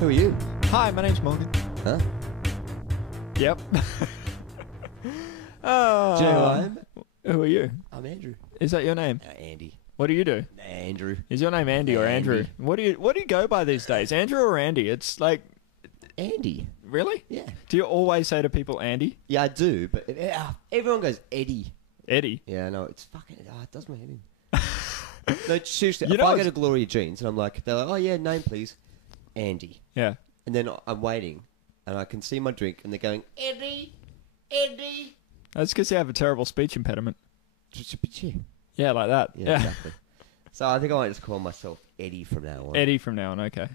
Who are you? Hi, my name's Morgan. Huh? Yep. Do you know who I am? Who are you? I'm Andrew. Is that your name? Andy. What do you do? Andrew. Is your name Andy or Andrew? Andy. What do you go by these days? Andrew or Andy? It's like, Andy. really? Yeah. Do you always say to people Andy? Yeah, I do, but everyone goes Eddie. Eddie. Yeah, no, it's fucking... it does my head in. No, seriously, You if know I go to Gloria Jeans and I'm like... They're like, oh, yeah, name, please. Andy. Yeah. And then I'm waiting, and I can see my drink, and they're going, Eddie, Eddie. That's because you have a terrible speech impediment. Yeah, Yeah, like that. Yeah. exactly. So I think I might just call myself Eddie from now on. Eddie from now on, okay.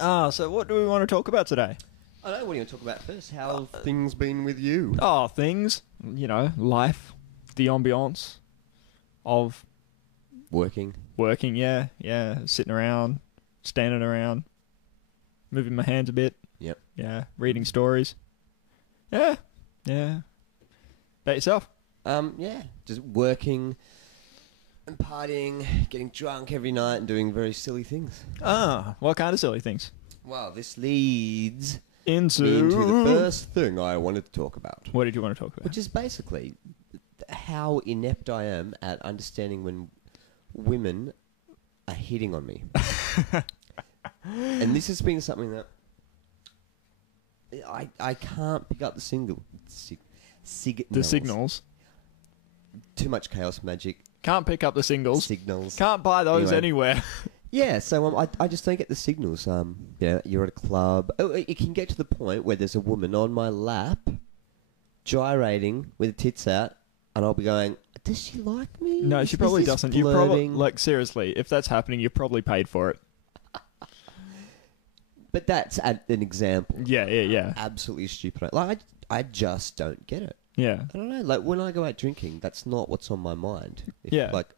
So what do we want to talk about today? I don't know, what do you want to talk about first? How have things been with you? Oh, things. You know, life. The ambiance of Working. working, yeah. Sitting around, standing around, moving my hands a bit. Yep. Yeah, reading stories. Yeah. About yourself? Yeah, just working and partying, getting drunk every night and doing very silly things. Ah, what kind of silly things? Well, this leads Into me into the first thing I wanted to talk about, What did you want to talk about? which is basically how inept I am at understanding when women are hitting on me. And this has been something that I can't pick up the signals. The signals. Too much chaos magic. Can't pick up the singles. Signals. Can't buy those Anyway. anywhere. Yeah, so I just don't get the signals. You're at a club. Oh, it can get to the point where there's a woman on my lap, gyrating with her tits out, and I'll be going, "Does she like me? No, she probably Is this doesn't. You probably, flirting?" like, seriously, if that's happening, you probably paid for it. But that's an example. Yeah. Absolutely stupid. Like I just don't get it. Yeah. I don't know. Like when I go out drinking, that's not what's on my mind. Yeah. Like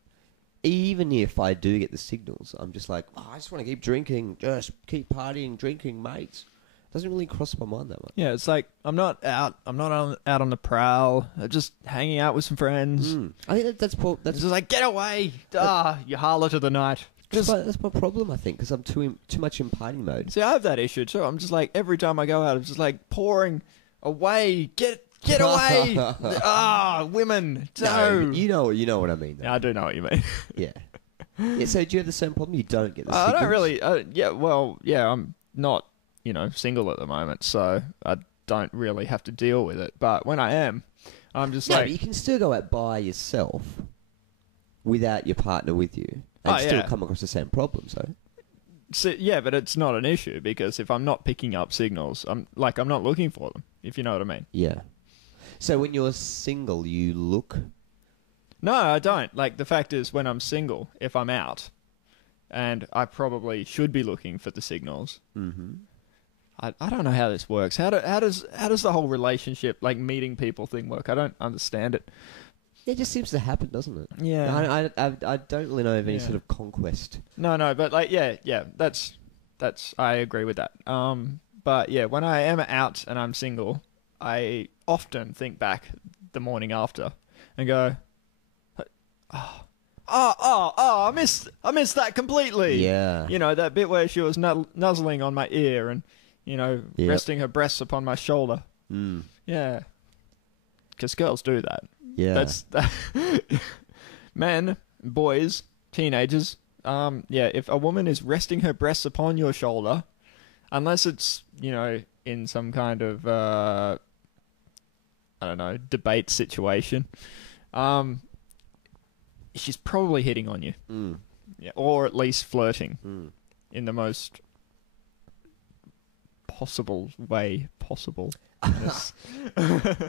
even if I do get the signals, I'm just like, I just want to keep drinking, just keep partying, drinking, mates. Doesn't really cross my mind that much. Yeah, it's like, I'm not out on the prowl. I'm just hanging out with some friends. I think that's It's just like, get away! You harlot of the night. that's my problem. I think because I'm too much in party mode. See, I have that issue too. I'm just like, every time I go out, I'm just like pouring away. Get away! Women, no. No, you know what I mean. Though. Yeah, I do know what you mean. Yeah. Yeah. So do you have the same problem? You don't get the I signals? don't really. I'm not, single at the moment, so I don't really have to deal with it. But when I am, I'm just No, like, but you can still go out by yourself without your partner with you and still come across the same problems, though. yeah, but it's not an issue because if I'm not picking up signals, I'm not looking for them. If you know what I mean. Yeah. So when you're single, you look... No, I don't. Like, the fact is, when I'm single, if I'm out, and I probably should be looking for the signals, I don't know how this works. How does the whole relationship, like meeting people thing work? I don't understand it. It just seems to happen, doesn't it? Yeah. I don't really know of any sort of conquest. No, but like, yeah, that's I agree with that. But yeah, when I am out and I'm single, I often think back the morning after and go, I missed that completely. Yeah. That bit where she was nuzzling on my ear and, resting her breasts upon my shoulder. Yeah. Because girls do that. Yeah. Men, boys, teenagers, if a woman is resting her breasts upon your shoulder, unless it's, in some kind of, I don't know, debate situation, she's probably hitting on you. Yeah, or at least flirting in the most possible way possible.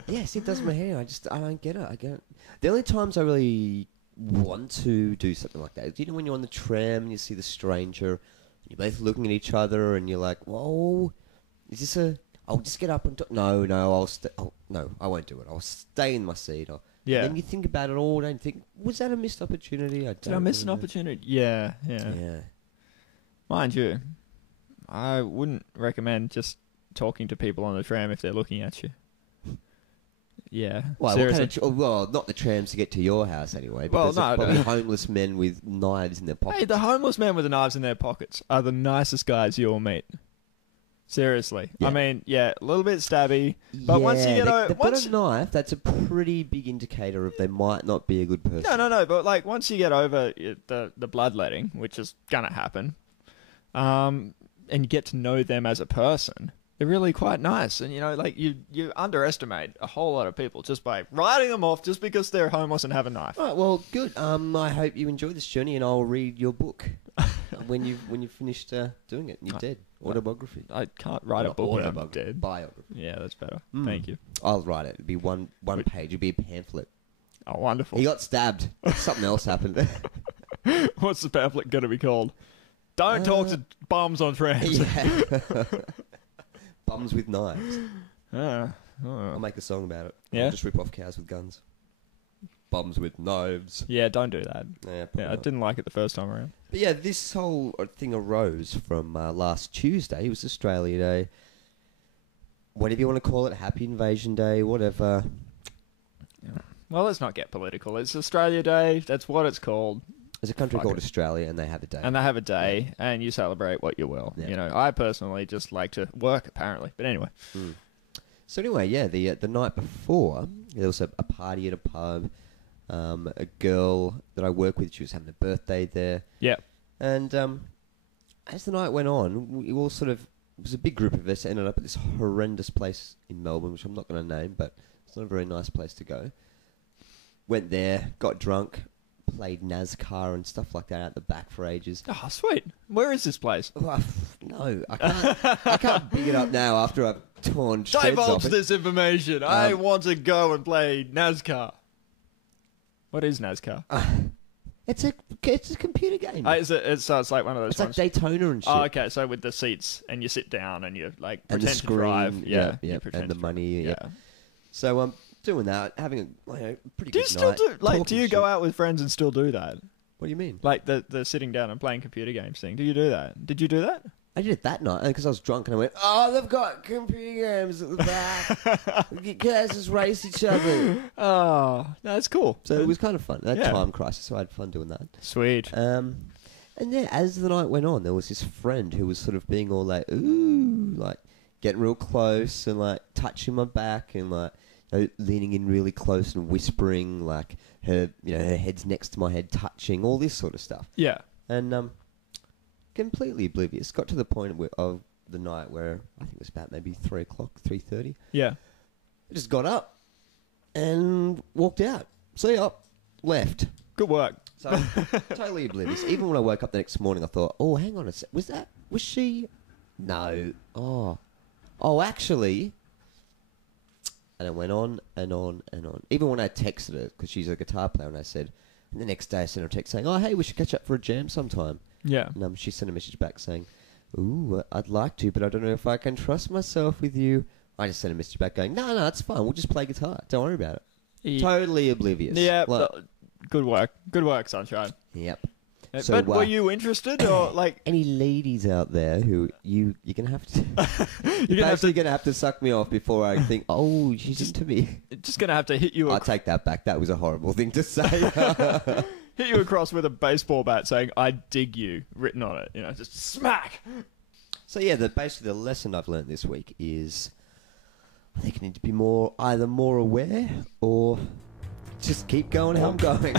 Yes, it does my hair. I don't get it. The only times I really want to do something like that, when you're on the tram and you see the stranger, and you're both looking at each other, and you're like, "Whoa, is this I'll just get up and no, I'll stay. No, I won't do it. I'll stay in my seat." Yeah. And then you think about it all day and think, was that a missed opportunity? Did I miss an opportunity? Yeah. Mind you, I wouldn't recommend just talking to people on the tram if they're looking at you. Yeah. Well, seriously. well, not the trams to get to your house anyway. Well, Because no, there's probably homeless men with knives in their pockets. Hey, the homeless men with the knives in their pockets are the nicest guys you'll meet. Seriously. Yeah. I mean, yeah, a little bit stabby. But once you get over... they've got a knife, that's a pretty big indicator of they might not be a good person. No. But like once you get over the bloodletting, which is gonna happen, and you get to know them as a person, they're really quite nice. And like you underestimate a whole lot of people just by writing them off just because they're homeless and have a knife. All right, well, good. I hope you enjoy this journey, and I'll read your book when you've finished doing it and you're dead. Autobiography. I can't write a book when I'm dead. Biography. Yeah, that's better. Thank you. I'll write it. It'll be one page. It'll be a pamphlet. Oh, wonderful. He got stabbed. Something else happened. What's the pamphlet going to be called? Don't talk to bums on trams. Yeah. Bums with knives. Oh. I'll make a song about it. Yeah? I'll just rip off cows with guns. Bums with knives. Yeah, don't do that. Yeah, Yeah, I didn't like it the first time around. But yeah, this whole thing arose from last Tuesday. It was Australia Day. Whatever you want to call it, Happy Invasion Day, whatever. Yeah. Well, let's not get political. It's Australia Day. That's what it's called. There's a country Fuck called it. Australia, and they have a day. And they have a day, and you celebrate what you will. Yeah. I personally just like to work, apparently. But anyway. So anyway, yeah, the night before, there was a party at a pub. A girl that I work with, she was having a birthday there. Yeah. And as the night went on, we all sort of... It was a big group of us that ended up at this horrendous place in Melbourne, which I'm not going to name, but it's not a very nice place to go. Went there, got drunk, played NASCAR and stuff like that out the back for ages. Oh, sweet. Where is this place? Oh, no, I can't big it up now after I've torn shreds off Divulge it. this information. I want to go and play NASCAR. What is NASCAR? It's a computer game. So it's like one of those It's like ones. Daytona and shit. Oh, okay. So with the seats, and you sit down, and you like And pretend the screen, to drive. yeah, you pretend and the to drive. money, yeah. So I'm doing that, having a pretty Do good you still night. do like? Do talking you go shit. out with friends and still do that? What do you mean? Like the sitting down and playing computer games thing. Do you do that? Did you do that? I did it that night because I was drunk and I went, oh, they've got computer games at the back. You guys just race each other. Oh, that's cool. So it was kind of fun. That Yeah. time crisis, so I had fun doing that. Sweet. And yeah, as the night went on, there was this friend who was sort of being all like, ooh, like getting real close and like touching my back and like leaning in really close and whispering, like her head's next to my head, touching, all this sort of stuff. Yeah. And completely oblivious. Got to the point of the night where I think it was about maybe 3 o'clock, 3:30. Yeah. I just got up and walked out. See ya. Left. Good work. So totally oblivious. Even when I woke up the next morning, I thought, oh, hang on a sec. Was she? No. Oh, actually. And it went on and on and on. Even when I texted her, because she's a guitar player, and I said, and the next day I sent her a text saying, oh, hey, we should catch up for a jam sometime. Yeah. And she sent a message back saying, ooh, I'd like to, but I don't know if I can trust myself with you. I just sent a message back going, no, it's fine. We'll just play guitar. Don't worry about it. Totally oblivious. Yeah. Like, Good work. Good work, Sunshine. yep. But So, were you interested or like? Any ladies out there who you're gonna have to you're gonna have to suck me off before I think, oh, she's into me. Just gonna have to hit you. I'll take that back. That was a horrible thing to say. Hit you across with a baseball bat saying "I dig you" written on it. Just smack. So yeah, basically the lesson I've learned this week is I think I need to be either more aware or just keep going how I'm going.